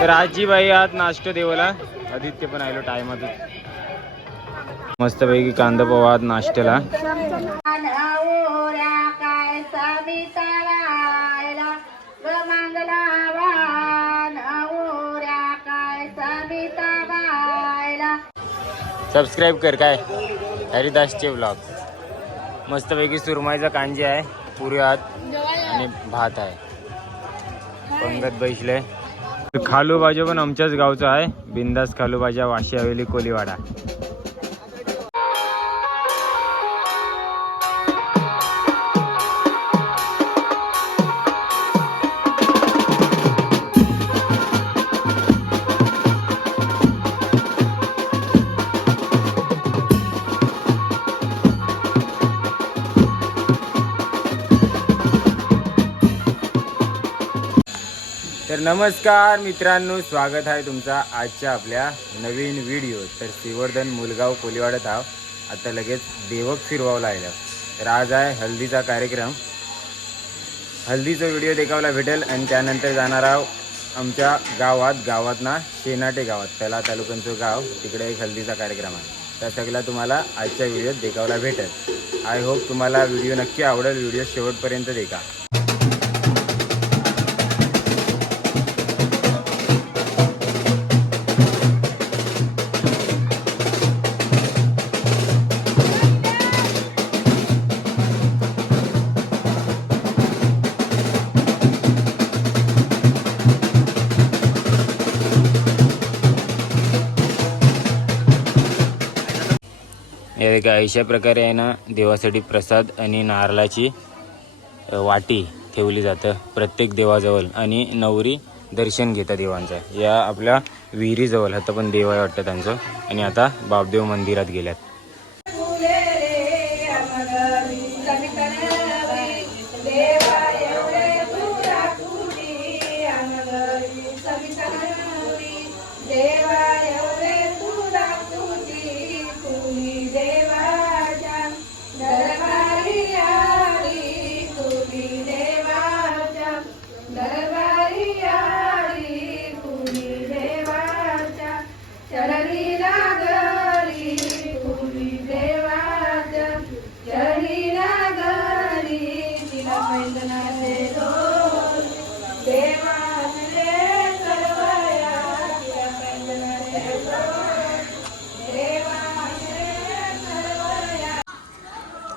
तर आजी बाई आज नाश्ता देवला आदित्य पण आलो टायमातच मस्तपैकी कांदा पोहा आज नाश्त्याला. सबस्क्राईब कर काय हरिदासचे व्लॉग. मस्तपैकी सुरमाईचा कांजी आहे, पुरी आत आणि भात आहे. पंगत बैसले. खालू भाज्या पण आमच्याच गावचा आहे, बिंदास खालू भाज्या, वाशी हवेली, कोलीवाडा. तर नमस्कार मित्रांनो, स्वागत आहे तुमचा आजच्या आपल्या नवीन व्हिडिओ. तर श्रीवर्धन मुलगाव कोलीवाड्यात आहो. आता लगेच देवक फिरवावला आहे. तर आज आहे हल्दीचा कार्यक्रम. हल्दीचा व्हिडिओ देखावला भेटेल आणि त्यानंतर जाणार आहोत आमच्या गावात ना शेनाटे गावात, त्याला तालुक्यांचं गाव, तिकडे एक हल्दीचा कार्यक्रम आहे. त्या सगळा तुम्हाला आजच्या व्हिडिओत देखावला भेटेल. आय होप तुम्हाला व्हिडिओ नक्की आवडेल. व्हिडिओ शेवटपर्यंत देखा. अशा प्रकारे आहे ना देवासाठी प्रसाद आणि नारळाची वाटी ठेवली जातं प्रत्येक देवाजवळ. आणि नवरी दर्शन घेतात देवांचं. या आपल्या विहिरीजवळ आता पण देव आहे वाटतं त्यांचं. आणि आता बापदेव मंदिरात गेल्यात.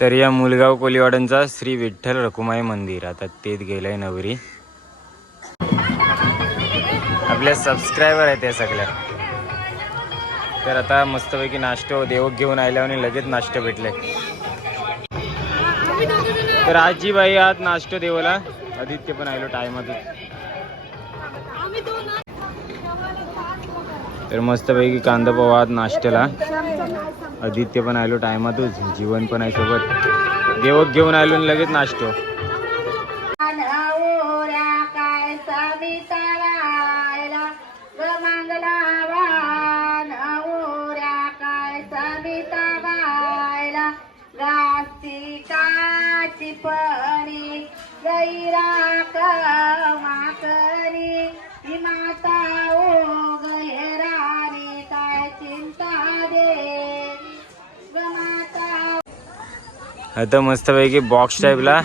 तर या मुलगाव कोलीवाड्यांचा श्री विठ्ठल रखुमाई मंदिर. आता तेच गेलंय नवरी. आपल्या सबस्क्रायबर आहेत त्या सगळ्या. तर आता मस्तपैकी नाश्ता देवक घेऊन आल्या आणि लगेच नाश्ता भेटले. तर आजी बाई आज नाश्ता देवला आदित्य पण आलो टायमातच. तर मस्तपैकी कांदा पोहा आज नाश्त्याला. आदित्य पण आलो टायमातच, जीवन पण आहे सोबत. देवक घेऊन आलो आणि लगेच नाश्तो. आता मस्तपैकी बॉक्स टाईपला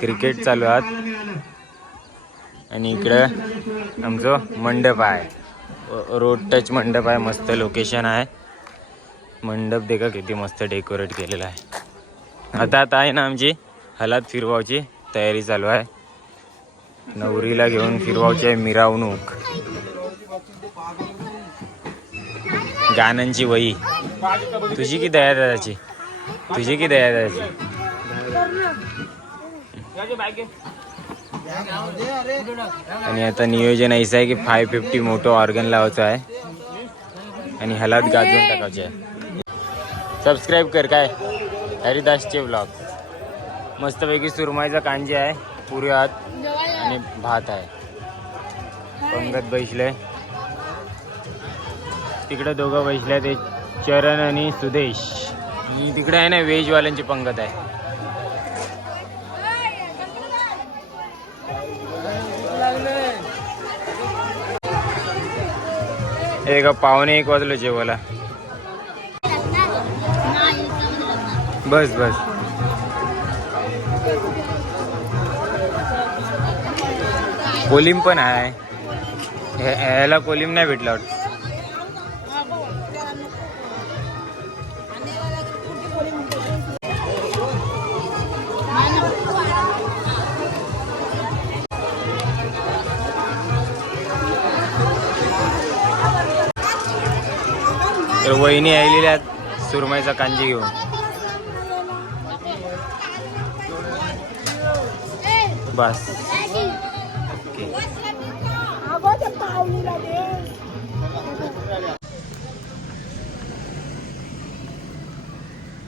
क्रिकेट चालू आहे. आणि इकडं आमचं मंडप आहे, रोड टच मंडप आहे. मस्त लोकेशन आहे. मंडप देखा किती मस्त डेकोरेट केलेला आहे. आता आहे ना आमची हलात फिरवायची तयारी चालू आहे. नवरीला घेऊन फिरवायची आहे मिरावणूक. गाण्यांची वही. तुझी की दया दादाची? तुझी की दया दादाची? आणि आता नियोजन असं आहे की 550 मोठं ऑर्गन लावायचं आहे आणि हलात गाजवून टाकायचे आहे. सबस्क्राईब कर काय हरिदासचे व्लॉग. मस्तपैकी सुरमाईचा कांजी आहे, पुरी आत आणि भात आहे. पंगत बैसले. तिकडे दोघं बैसले, ते चरण आणि सुदेश. आणि तिकडे आहे ना व्हेजवाल्यांची पंगत आहे. एक 1:45 वाजलं जेवायला. बस बस. कोलिम पण आहे. ह्याला कोलिम नाही भेटला वाटतं. तर वहिनी आलेल्या सुरमईचा कांजी घेऊन. बस ओके.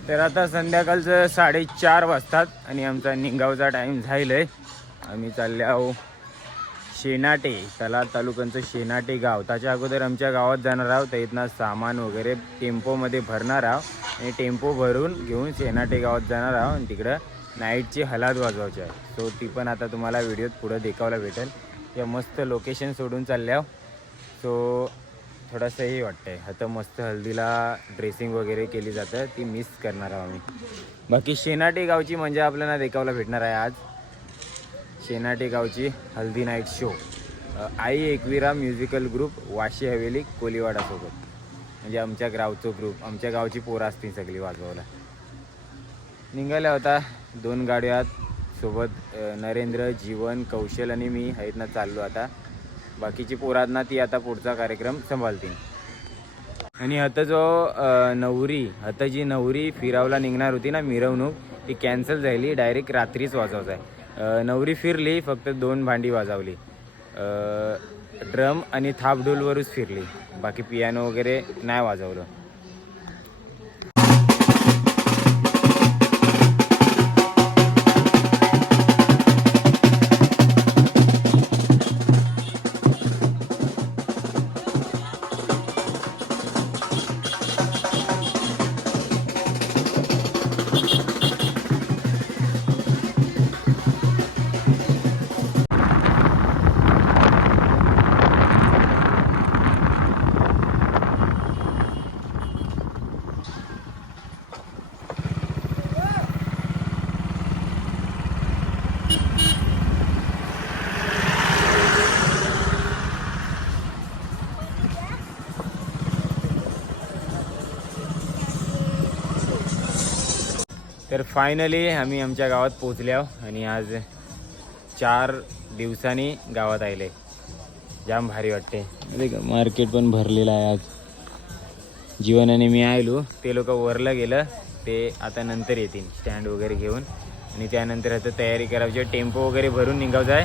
तर आता संध्याकाळचं 4:30 वाजतात आणि आमचा निघावचा टाईम झालेला. आम्ही चालले आहो शेनाटे, तलार तालुक्यांचं शेनाटे गाव. त्याच्या अगोदर आमच्या गावात जाणार आहोत. तर इथनं सामान वगैरे टेम्पोमध्ये भरणार आहोत आणि टेम्पो भरून घेऊन शेनाटे गावात जाणार आहोत. आणि तिकडं नाईटची हलाद वाजवायची आहे. सो ती पण आता तुम्हाला व्हिडिओत पुढं देखायला भेटेल. या मस्त लोकेशन सोडून चालल्या. सो थोडंसं हे वाटतं आहे. आता मस्त हल्दीला ड्रेसिंग वगैरे केली जातं, ती मिस करणार आहोत आम्ही. बाकी शेनाटे गावची म्हणजे आपल्याला देखायला भेटणार आहे आज. शेनाटे गावची हल्दी नाईट शो. आई एकविरा म्युझिकल ग्रुप, वाशी हवेली, कोलीवाडासोबत. म्हणजे आमच्या गावचं ग्रुप, आमच्या गावची पोरं असतील सगळी वाजवायला. निघाल्या होता 2 गाड्यात सोबत. नरेंद्र, जीवन, कौशल आणि मी आहेत ना चाललो. आता बाकीची पोरात ना ती आता पुढचा कार्यक्रम सांभाळतील. आणि आता जो आता जी नवरी फिरावला निघणार होती ना मिरवणूक, ती कॅन्सल झाली. डायरेक्ट रात्रीच वाजवत आहे. नवरी फिरली, फक्त 2 भांडी वाजवली. ड्रम आणि थापडोलवरच फिरली, बाकी पियानो वगैरे नाही वाजवलं. तर फायनली आम्ही आमच्या गावात पोचलो आणि आज 4 दिवसांनी गावात आले. जाम भारी वाटते. मार्केट पण भरलेलं आहे आज. जीवन आणि मी आलो, ते लोक वरला गेलं, ते आता नंतर येतील स्टँड वगैरे घेऊन. आणि त्यानंतर आता तयारी करायची, टेम्पो वगैरे भरून निघायचं आहे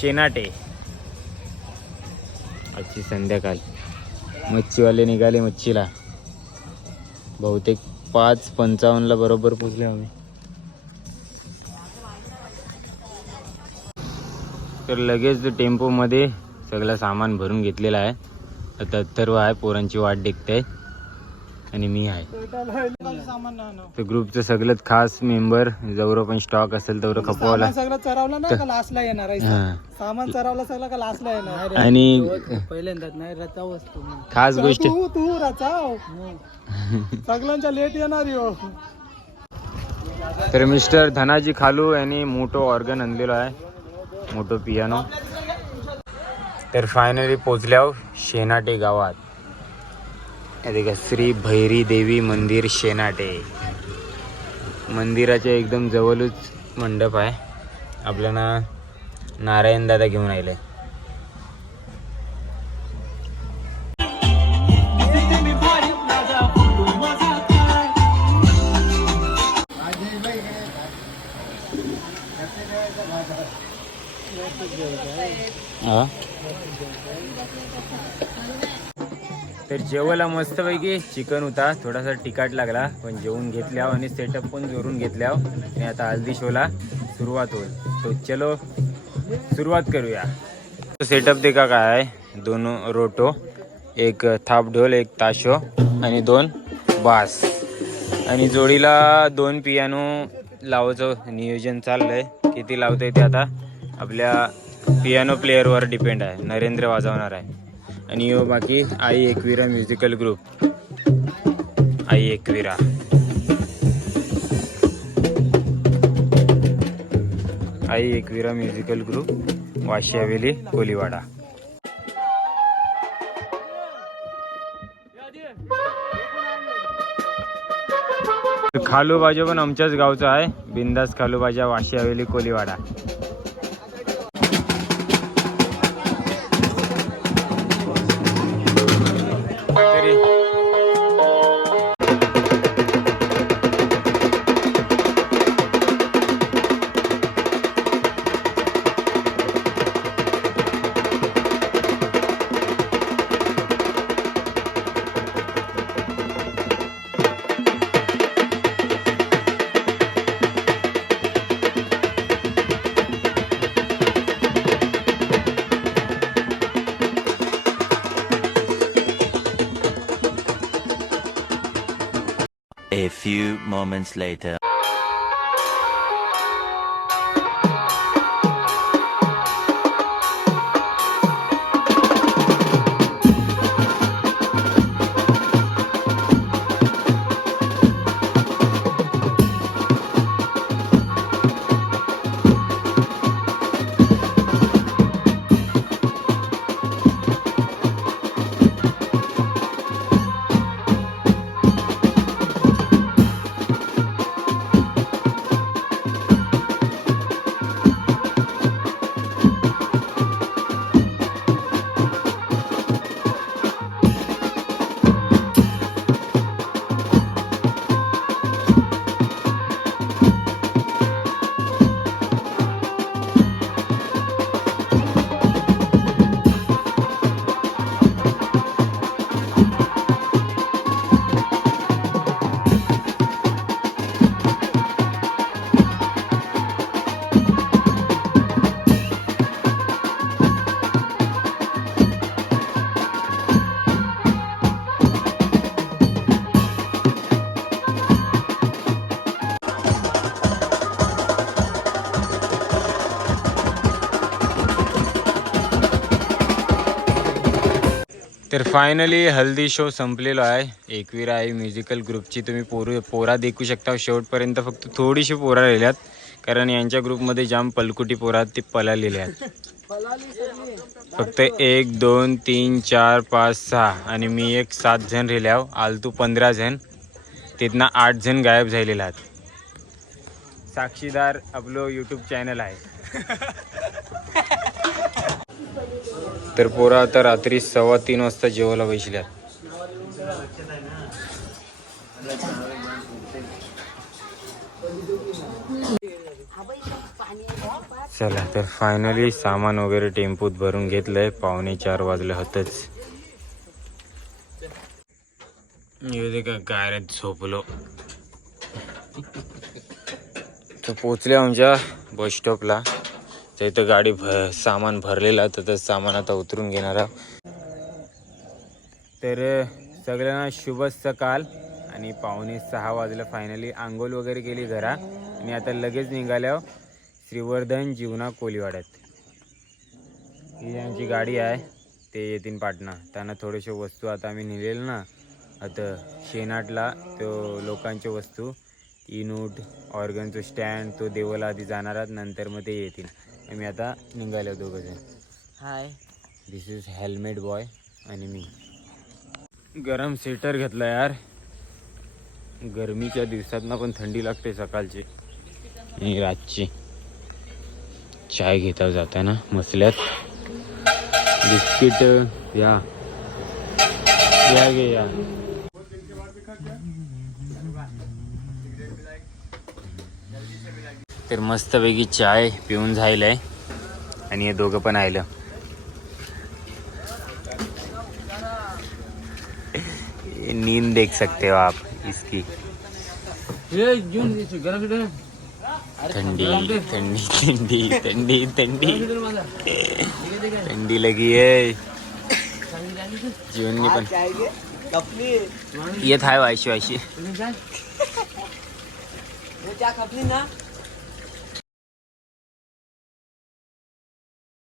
शेनाटे. आजची संध्याकाळ मच्छीवाले निघाले मच्छीला. बहुतेक 5:55 बरोबर पोचले आम्ही. तर लगेच टेम्पोमध्ये सगळं सामान भरून घेतलेलं आहे. आता अथर्व आहे, पोरांची वाट देखते आणि मी आहे. तर ग्रुपचं सगळंच खास मेंबर, जवळ पण स्टॉक असेल तेवढं खपवायला. सगळं चरावलं ना का लास्टला येणार आहे. सामान चरावलं सगळं का लास्टला येणार. आणि पहिल्यांदाच नाही रचाव असतो खास गोष्ट, तू रचाव सगळ्यांच्या लेट येणार यो. तर मिस्टर धनाजी खालू यांनी मोठो ऑर्गन आणलेलो आहे, मोठो पियानो. तर फायनली पोचल्यावर शेनाटे गावात. देखा श्री भैरी देवी मंदिर शेनाटे. मंदिराच्या एकदम जवळच मंडप आहे. आपल्याला नारायण दादा घेऊन आले. तर जेवायला मस्तपैकी चिकन होता, थोडासा तिखट लागला, पण जेवून घेतल्यावर आणि सेटअप पण जोरून घेतल्यावर आणि आता हल्दी शोला सुरुवात होईल. तो चलो सुरुवात करूया. सेटअप देखा काय आहे, 2 रोटो, 1 थाप ढोल, 1 ताशो आणि 2 बास. आणि जोडीला 2 पियानो लावायचं नियोजन चाललंय. किती लावतंय ते आता आपल्या पियानो प्लेअरवर डिपेंड आहे. नरेंद्र वाजवणार आहे. आणि यो बाकी आई एकविरा म्युझिकल ग्रुप, आई एकविरा. आई एकविरा म्युझिकल ग्रुप, वाशी हवेली, कोलीवाडा. खालूबाजा पण आमच्याच गावचा आहे, बिंदास खालूबाजा, वाशी हवेली, कोलीवाडा. तरी A few moments later. तर फायनली हल्दी शो संपलेला आहे. एकविरा आई म्युझिकल ग्रुपची तुम्ही पोरा देखू शकता शेवटपर्यंत. फक्त थोडीशी पोरा राहिल्यात, कारण यांच्या ग्रुपमध्ये जाम पलकुटी पोरा ते पळालेले आहेत. फक्त 1 2 3 4 5 6 आणि मी एक 7 जण राहिल्या. आलतू 15 जण, तिथनं 8 जण गायब झालेले आहेत. साक्षीदार आपलं यूट्यूब चॅनल आहे. तर पोरा आता रात्री 2:15 वाजता जेवायला बसल्यात. चला तर फायनली सामान वगैरे टेम्पोत भरून घेतलंय. 3:45 वाजले होतच. येऊ का गायरात झोपलो. तर पोचले आमच्या बस स्टॉपला. तर इथं गाडी सामान भरलेलं आहे, तर सामान आता उतरून घेणार आहोत. तर सगळ्यांना शुभ सकाळ. आणि 5:45 वाजलं. फायनली आंघोळ वगैरे केली घरा आणि आता लगेच निघाल्या श्रीवर्धन जीवना कोलीवाड्यात. ही यांची गाडी आहे, ते येतील पाटणा. त्यांना थोडेसे वस्तू आता आम्ही नेलेलं ना, आता शेनाटला तो लोकांच्या वस्तू, इनूट ऑर्गनचं स्टँड, तो देवाला आधी जाणार आहात, नंतर मग ते येतील. आम्ही आता निघालो दोघंजण. हाय, दिस इज हेल्मेट बॉय आणि मी. गरम स्वेटर घेतला यार, गरमीच्या दिवसातना पण थंडी लागते सकाळची आणि रातची. चाय घेता जाताना मसल्यात बिस्किट या घे या. तर मस्तपैकी चाय पिऊन झालंय आणि हे दोघं पण आलं. नींद देख सकते हो आप इसकी. ठंडी ठंडी ठंडी ठंडी ठंडी ठंडी लगी है जीवन की. पण येत आहे वायशी वायशी.